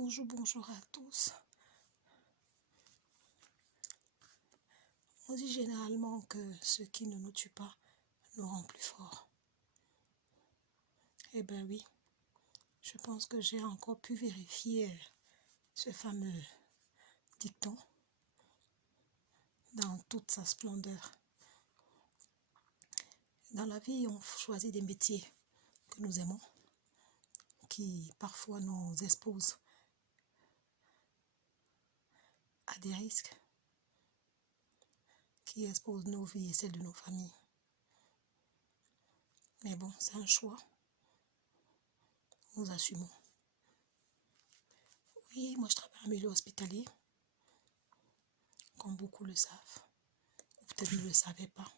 Bonjour à tous. On dit généralement que ce qui ne nous tue pas nous rend plus forts. Eh bien oui, je pense que j'ai encore pu vérifier ce fameux dicton dans toute sa splendeur. Dans la vie, on choisit des métiers que nous aimons, qui parfois nous exposent à des risques, qui exposent nos vies et celles de nos familles. Mais bon, c'est un choix. Nous assumons. Oui, moi je travaille en milieu hospitalier, comme beaucoup le savent, ou peut-être ne le savaient pas,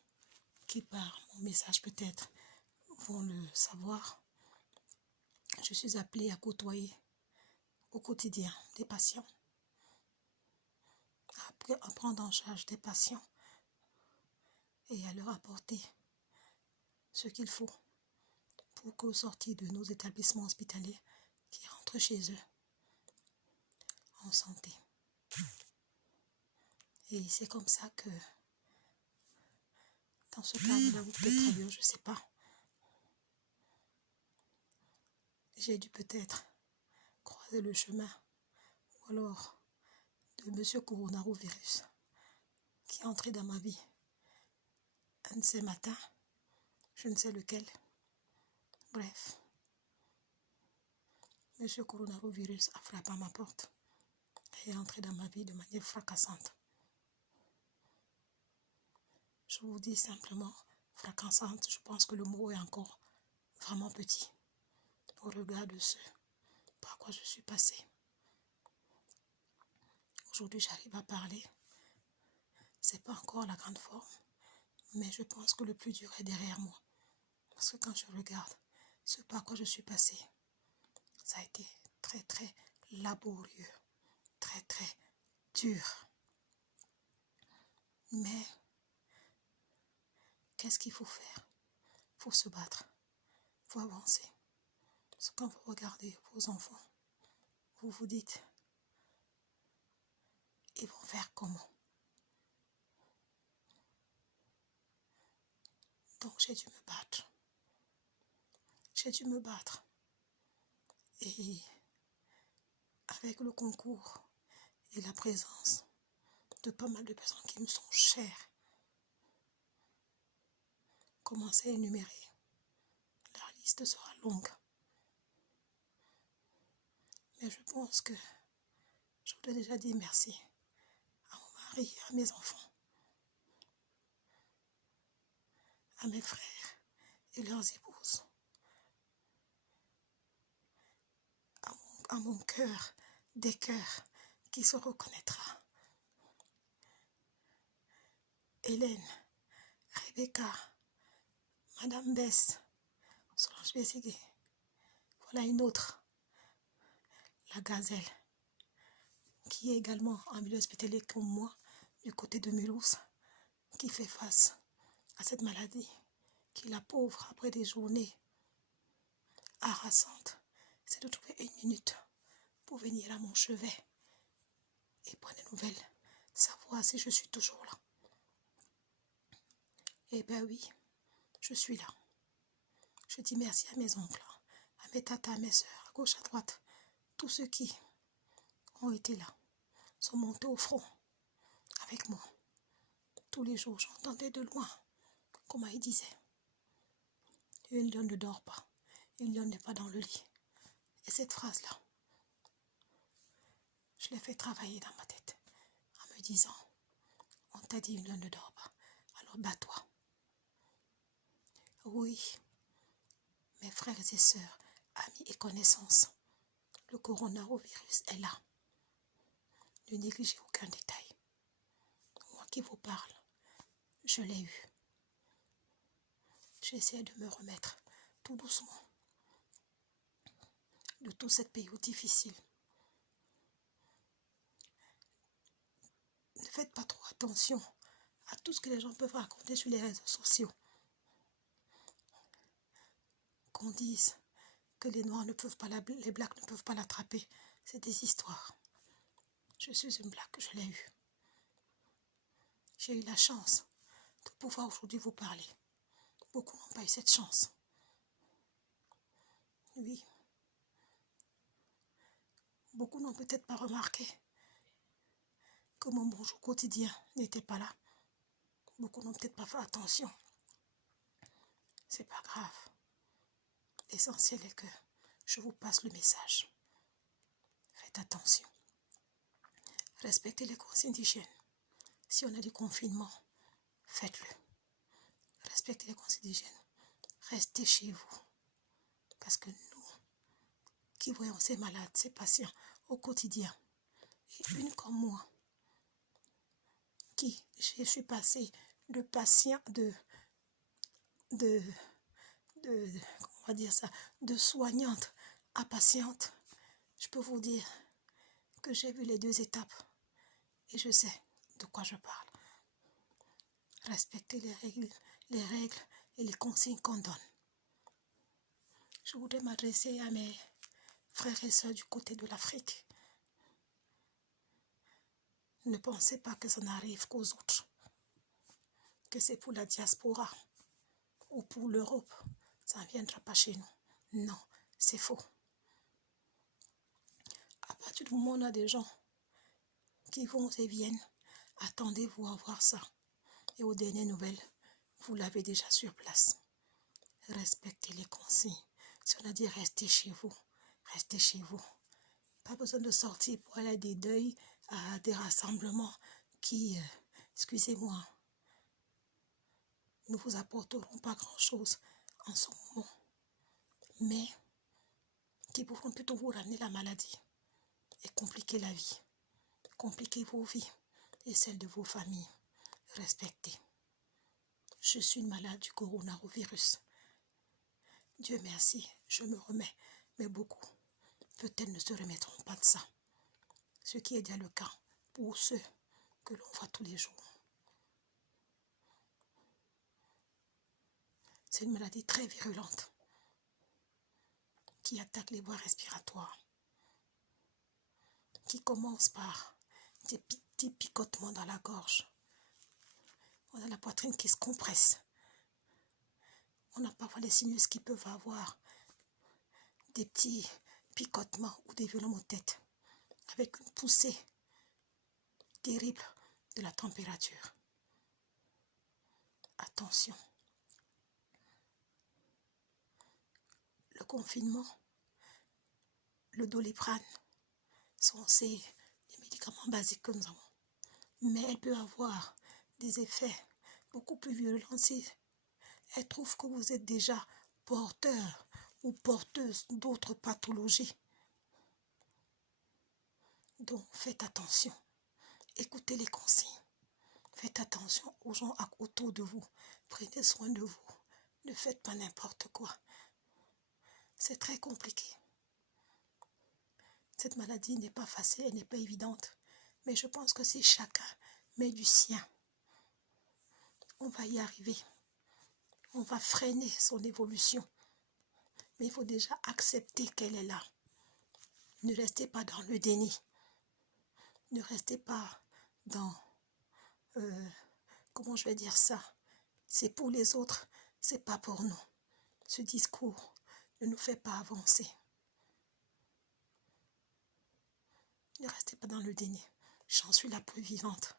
qui par mon message peut-être vont le savoir. Je suis appelée à côtoyer au quotidien des patients, à prendre en charge des patients et à leur apporter ce qu'il faut pour qu'au sortir de nos établissements hospitaliers, qu'ils rentrent chez eux en santé. Et c'est comme ça que, dans ce cadre-là, ou peut-être ailleurs, je ne sais pas, j'ai dû peut-être croiser le chemin, ou alors de Monsieur Coronavirus, qui est entré dans ma vie un de ces matins, je ne sais lequel. Bref, Monsieur Coronavirus a frappé à ma porte et est entré dans ma vie de manière fracassante. Je vous dis simplement fracassante, je pense que le mot est encore vraiment petit au regard de ce par quoi je suis passée. Aujourd'hui, j'arrive à parler. C'est pas encore la grande forme, mais je pense que le plus dur est derrière moi. Parce que quand je regarde ce par quoi je suis passée, ça a été très très laborieux, très très dur. Mais qu'est-ce qu'il faut faire? Il faut se battre, il faut avancer. Parce que quand vous regardez vos enfants, vous vous dites, ils vont faire comment? Donc j'ai dû me battre. J'ai dû me battre. Et avec le concours et la présence de pas mal de personnes qui me sont chères, commencez à énumérer. La liste sera longue. Mais je pense que je voudrais déjà dire merci à mon mari, à mes enfants, à mes frères et leurs épouses, à mon cœur des cœurs qui se reconnaîtra. Hélène, Rebecca, Madame Bess, Solange Bességué. Voilà une autre, la Gazelle, qui est également en milieu hospitalier comme moi, du côté de Mulhouse, qui fait face à cette maladie, qui la pauvre après des journées harassantes, c'est de trouver une minute pour venir à mon chevet et prendre des nouvelles, savoir si je suis toujours là. Eh bien oui, je suis là. Je dis merci à mes oncles, à mes tatas, à mes soeurs, à gauche, à droite, tous ceux qui ont été là, sont montés au front avec moi. Tous les jours, j'entendais de loin, comment ils disaient, une lionne ne dort pas, une lionne n'est pas dans le lit. Et cette phrase-là, je l'ai fait travailler dans ma tête, en me disant, on t'a dit une lionne ne dort pas, alors bats-toi. Oui, mes frères et sœurs, amis et connaissances, le coronavirus est là. Ne négligez aucun détail. Moi qui vous parle, je l'ai eu. J'essaie de me remettre tout doucement de toute cette période difficile. Ne faites pas trop attention à tout ce que les gens peuvent raconter sur les réseaux sociaux. Qu'on dise que les noirs ne peuvent pas les blacks ne peuvent pas l'attraper. C'est des histoires. Je suis une blague, je l'ai eue. J'ai eu la chance de pouvoir aujourd'hui vous parler. Beaucoup n'ont pas eu cette chance. Oui. Beaucoup n'ont peut-être pas remarqué que mon bonjour quotidien n'était pas là. Beaucoup n'ont peut-être pas fait attention. C'est pas grave. L'essentiel est que je vous passe le message. Faites attention. Respectez les consignes d'hygiène. Si on a du confinement, faites-le. Respectez les consignes d'hygiène. Restez chez vous. Parce que nous, qui voyons ces malades, ces patients au quotidien, et une comme moi, qui, je suis passée de patient, comment on va dire ça, de soignante à patiente, je peux vous dire que j'ai vu les deux étapes et je sais de quoi je parle. Respectez les règles et les consignes qu'on donne. Je voudrais m'adresser à mes frères et sœurs du côté de l'Afrique. Ne pensez pas que ça n'arrive qu'aux autres, que c'est pour la diaspora ou pour l'Europe. Ça ne viendra pas chez nous. Non, c'est faux. À partir du moment où on a des gens qui vont et viennent, attendez-vous à voir ça. Et aux dernières nouvelles, vous l'avez déjà sur place. Respectez les consignes. Si on a dit restez chez vous, restez chez vous. Pas besoin de sortir pour aller à des deuils, à des rassemblements qui, excusez-moi, ne vous apporteront pas grand-chose en ce moment, mais qui pourront plutôt vous ramener la maladie et compliquer la vie, compliquer vos vies et celles de vos familles. Respectez. Je suis une malade du coronavirus. Dieu merci, je me remets, mais beaucoup peut-être ne se remettront pas de ça. Ce qui est déjà le cas pour ceux que l'on voit tous les jours. C'est une maladie très virulente qui attaque les voies respiratoires, qui commence par des petits picotements dans la gorge. On a la poitrine qui se compresse. On a parfois les sinus qui peuvent avoir des petits picotements ou des violents maux de tête avec une poussée terrible de la température. Attention. Le confinement, le Doliprane, sont les médicaments basiques que nous avons. Mais elle peut avoir des effets beaucoup plus violents si elle trouve que vous êtes déjà porteur ou porteuse d'autres pathologies. Donc faites attention. Écoutez les consignes. Faites attention aux gens autour de vous. Prenez soin de vous. Ne faites pas n'importe quoi. C'est très compliqué. Cette maladie n'est pas facile, elle n'est pas évidente. Mais je pense que si chacun met du sien, on va y arriver. On va freiner son évolution. Mais il faut déjà accepter qu'elle est là. Ne restez pas dans le déni. Ne restez pas dans... comment je vais dire ça? C'est pour les autres, c'est pas pour nous. Ce discours ne nous fait pas avancer. Ne restez pas dans le déni. J'en suis la preuve vivante.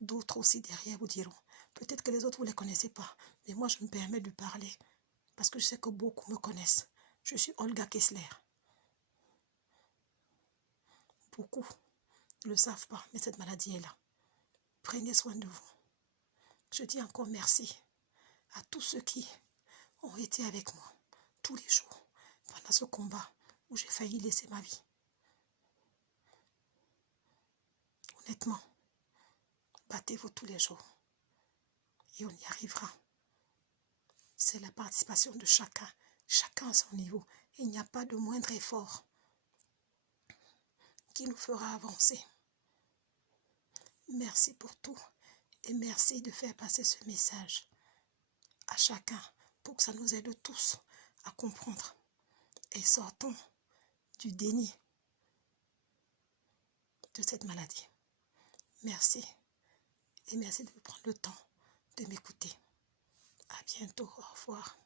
D'autres aussi derrière vous diront. Peut-être que les autres, vous ne les connaissez pas. Mais moi, je me permets de parler. Parce que je sais que beaucoup me connaissent. Je suis Olga Kessler. Beaucoup ne le savent pas, mais cette maladie est là. Prenez soin de vous. Je dis encore merci à tous ceux qui ont été avec moi tous les jours pendant ce combat où j'ai failli laisser ma vie. Honnêtement, battez-vous tous les jours et on y arrivera. C'est la participation de chacun à son niveau. Il n'y a pas de moindre effort qui nous fera avancer. Merci pour tout et merci de faire passer ce message à chacun pour que ça nous aide tous à comprendre. Et sortons du déni de cette maladie. Merci. Et merci de prendre le temps de m'écouter. À bientôt. Au revoir.